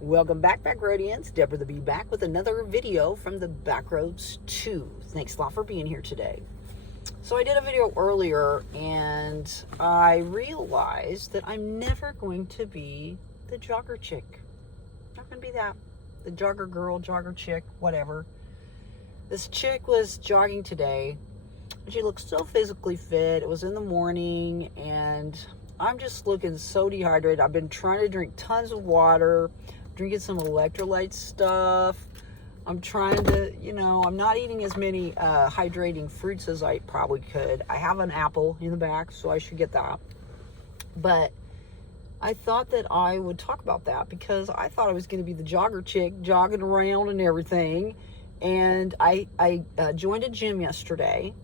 Welcome back, Backroadians. Deborah the Bee back with another video from the Backroads 2. Thanks a lot for being here today. So I did a video earlier and I realized that I'm never going to be the jogger chick. Not going to be that. The jogger girl, jogger chick, whatever. This chick was jogging today. She looked so physically fit. It was in the morning and I'm just looking so dehydrated. I've been trying to drink tons of water, drinking some electrolyte stuff. I'm trying to, I'm not eating as many hydrating fruits as I probably could. I have an apple in the back, so I should get that. But I thought that I would talk about that because I thought I was going to be the jogger chick, jogging around and everything. And I joined a gym yesterday,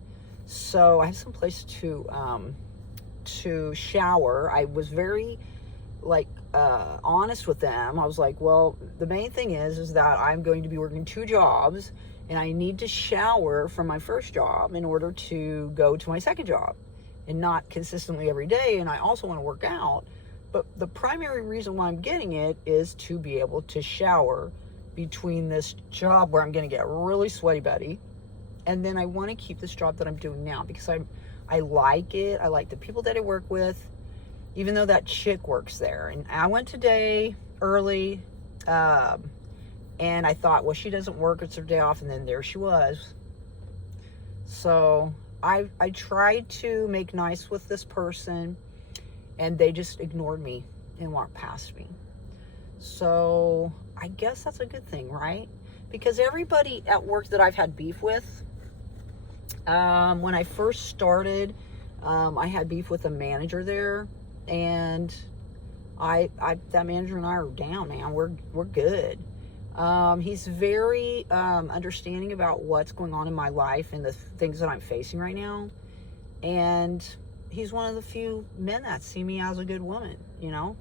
so I have some place to shower. I was very honest with them. I was like, well, the main thing is that I'm going to be working 2 jobs and I need to shower from my first job in order to go to my second job, and not consistently every day. And I also want to work out, but the primary reason why I'm getting it is to be able to shower between this job where I'm going to get really sweaty Betty, and then I want to keep this job that I'm doing now because I like it. I like the people that I work with, even though that chick works there. And I went today early, and I thought, well, she doesn't work, it's her day off, and then there she was. So I tried to make nice with this person, and they just ignored me and walked past me. So I guess that's a good thing, right? Because everybody at work that I've had beef with, when I first started, I had beef with a manager there, and that manager and I are down, man. We're good. He's very understanding about what's going on in my life and the things that I'm facing right now. And he's one of the few men that see me as a good woman, and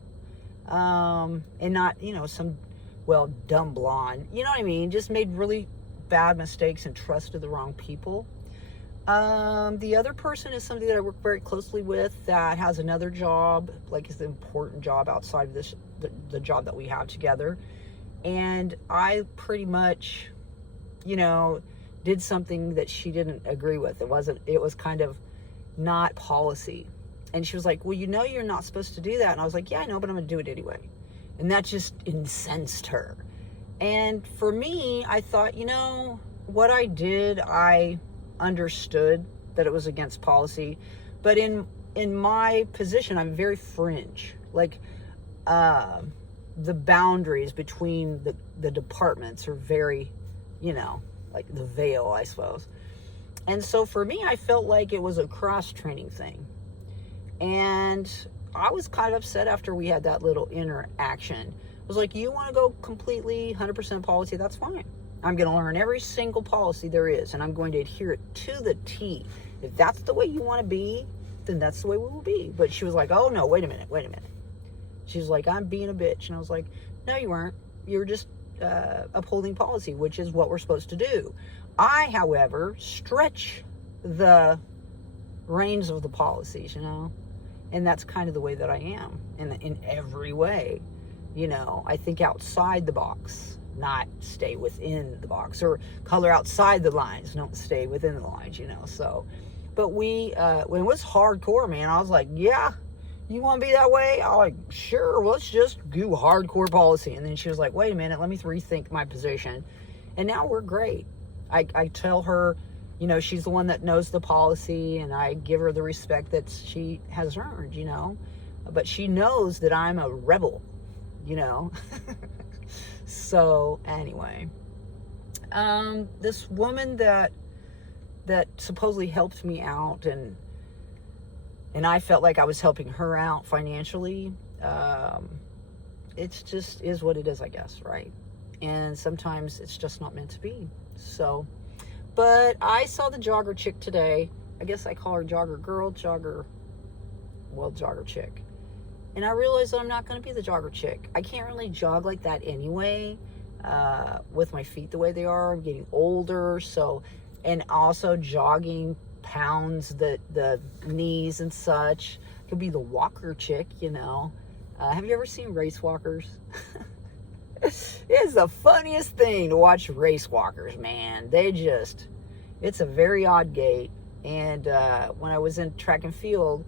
not, some, dumb blonde, you know what I mean? Just made really bad mistakes and trusted the wrong people. The other person is somebody that I work very closely with that has another job, like it's an important job outside of this, the job that we have together. And I pretty much, did something that she didn't agree with. It was kind of not policy. And she was like, well, you're not supposed to do that. And I was like, yeah, I know, but I'm going to do it anyway. And that just incensed her. And for me, I thought, what I did, I understood that it was against policy, but in my position, I'm very fringe. Like, the boundaries between the departments are very, like the veil, I suppose. And so for me, I felt like it was a cross-training thing. And I was kind of upset after we had that little interaction. I was like, you want to go completely 100% policy? That's fine. I'm going to learn every single policy there is, and I'm going to adhere it to the T. If that's the way you want to be, then that's the way we will be. But she was like, oh, no, wait a minute. She was like, I'm being a bitch. And I was like, no, you weren't. You were just upholding policy, which is what we're supposed to do. I, however, stretch the reins of the policies, and that's kind of the way that I am in every way. I think outside the box, not stay within the box, or color outside the lines, don't stay within the lines, so. But when it was hardcore, man, I was like, yeah, you want to be that way? I was like, sure, let's just do hardcore policy. And then she was like, wait a minute, let me rethink my position. And now we're great. I tell her, she's the one that knows the policy, and I give her the respect that she has earned, but she knows that I'm a rebel, So anyway, this woman that supposedly helped me out, and I felt like I was helping her out financially. It's just is what it is, I guess, right? And sometimes it's just not meant to be. So, but I saw the jogger chick today. I guess I call her jogger girl, jogger chick. And I realized that I'm not going to be the jogger chick. I can't really jog like that anyway, with my feet the way they are. I'm getting older, so, and also jogging pounds the knees and such. Could be the walker chick, Have you ever seen race walkers? It's the funniest thing to watch race walkers, man. It's a very odd gait. And when I was in track and field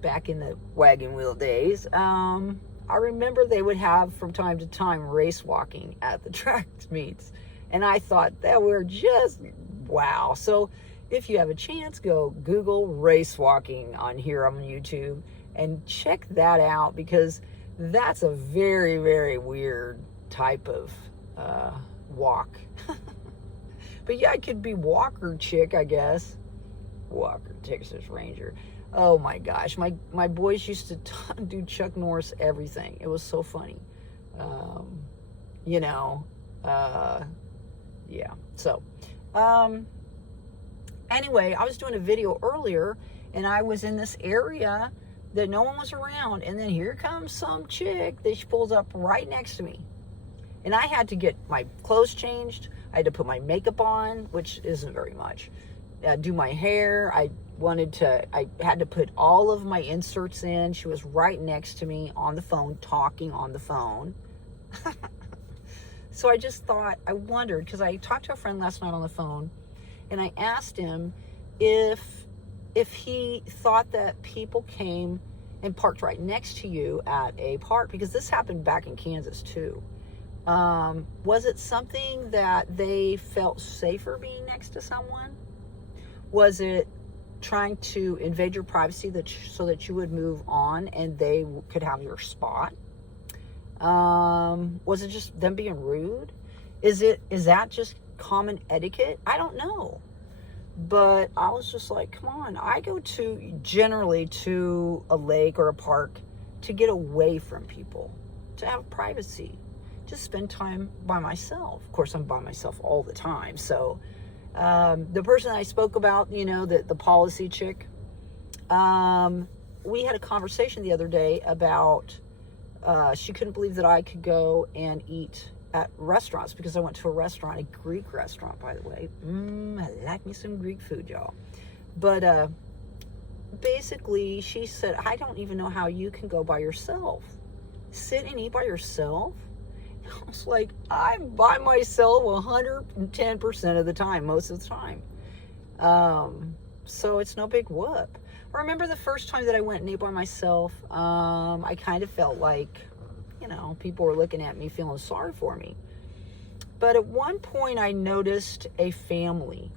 back in the wagon wheel days, I remember they would have from time to time race walking at the track meets. And I thought that were just wow. So if you have a chance, go Google race walking on YouTube and check that out, because that's a very, very weird type of walk. But yeah, it could be walker chick, I guess. Walker, Texas Ranger. Oh my gosh, my boys used to do Chuck Norris everything. It was so funny. Yeah. So, anyway, I was doing a video earlier, and I was in this area that no one was around, and then here comes some chick that she pulls up right next to me. And I had to get my clothes changed. I had to put my makeup on, which isn't very much. Do my hair. I had to put all of my inserts in. She was right next to me on the phone, talking on the phone. So I just thought, I wondered, because I talked to a friend last night on the phone, and I asked him if he thought that people came and parked right next to you at a park, because this happened back in Kansas too. Was it something that they felt safer being next to someone? Was it trying to invade your privacy so that you would move on and they could have your spot? Was it just them being rude? Is that just common etiquette? I don't know. But I was just like, come on. I go generally to a lake or a park to get away from people, to have privacy, just spend time by myself. Of course, I'm by myself all the time. So the person I spoke about, the policy chick, we had a conversation the other day about she couldn't believe that I could go and eat at restaurants, because I went to a restaurant, a Greek restaurant, by the way. I like me some Greek food, y'all. But basically, she said, I don't even know how you can go by yourself. Sit and eat by yourself? I was like, I'm by myself 110% of the time, most of the time. So it's no big whoop. I remember the first time that I went and ate by myself, I kind of felt like, people were looking at me, feeling sorry for me. But at one point I noticed a family,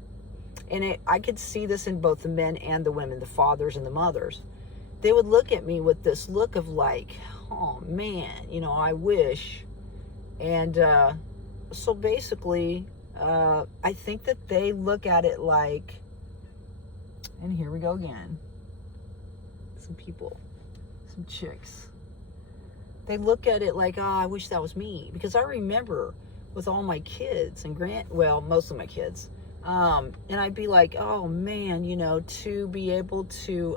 and I could see this in both the men and the women, the fathers and the mothers. They would look at me with this look of like, oh man, I wish. And so basically, I think that they look at it like, and here we go again, some people, some chicks. They look at it like, I wish that was me. Because I remember with all my kids and most of my kids, and I'd be like, oh man, to be able to,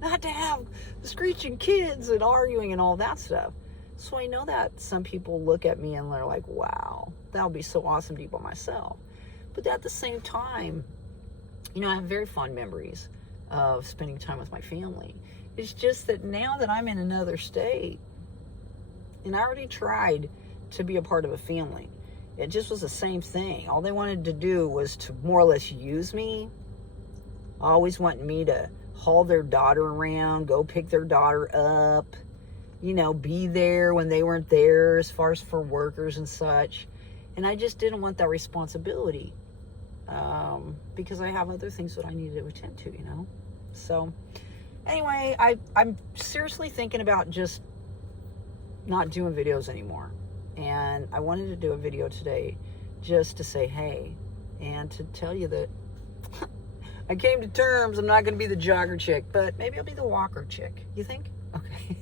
not to have the screeching kids and arguing and all that stuff. So I know that some people look at me and they're like, wow, that would be so awesome to eat by myself. But at the same time, I have very fond memories of spending time with my family. It's just that now that I'm in another state, and I already tried to be a part of a family, it just was the same thing. All they wanted to do was to more or less use me, always wanting me to haul their daughter around, go pick their daughter up, be there when they weren't there, as far as for workers and such. And I just didn't want that responsibility, because I have other things that I needed to attend to, So anyway, I'm seriously thinking about just not doing videos anymore. And I wanted to do a video today just to say hey, and to tell you that I came to terms. I'm not going to be the jogger chick, but maybe I'll be the walker chick. You think? Okay.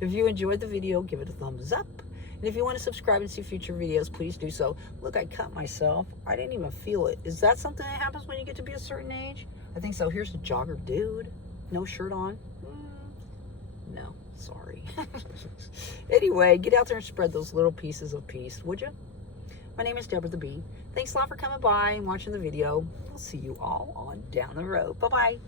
If you enjoyed the video, give it a thumbs up. And if you want to subscribe and see future videos, please do so. Look, I cut myself. I didn't even feel it. Is that something that happens when you get to be a certain age? I think so. Here's the jogger dude. No shirt on. No, sorry. Anyway, get out there and spread those little pieces of peace, would you? My name is Deborah the Bee. Thanks a lot for coming by and watching the video. I'll see you all on down the road. Bye-bye.